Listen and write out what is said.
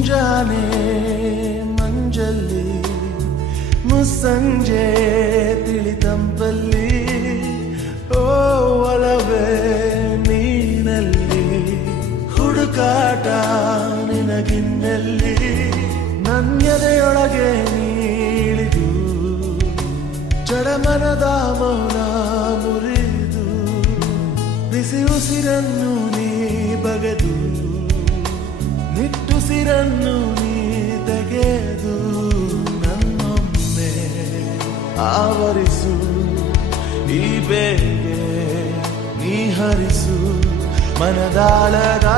ಮುಂಜಾನೆ ಮಂಜಲ್ಲಿ ಮುಸ್ಸಂಜೆ ತಿಳಿತಂಪಲ್ಲಿ ಓ ಒಲವೇ ನೀನಲ್ಲಿ ಹುಡುಕಾಟ ನಿನಗಿನ್ನಲ್ಲಿ ನನ್ಯದೆಯೊಳಗೆ ನೀಳಿದು ಜಡಮನದ ಮೌನ ಮುರಿದು ಬಿಸಿ ಉಸಿರನ್ನು ನೀ ಬಗೆದು ನಿಟ್ಟುಸಿರನ್ನು ನೀ ತೆಗೆದು ನನ್ನೊಮ್ಮೆ ಆವರಿಸು ಈ ಬೇಗೆ ನೀ ಹರಿಸು ಮನದಾಳದ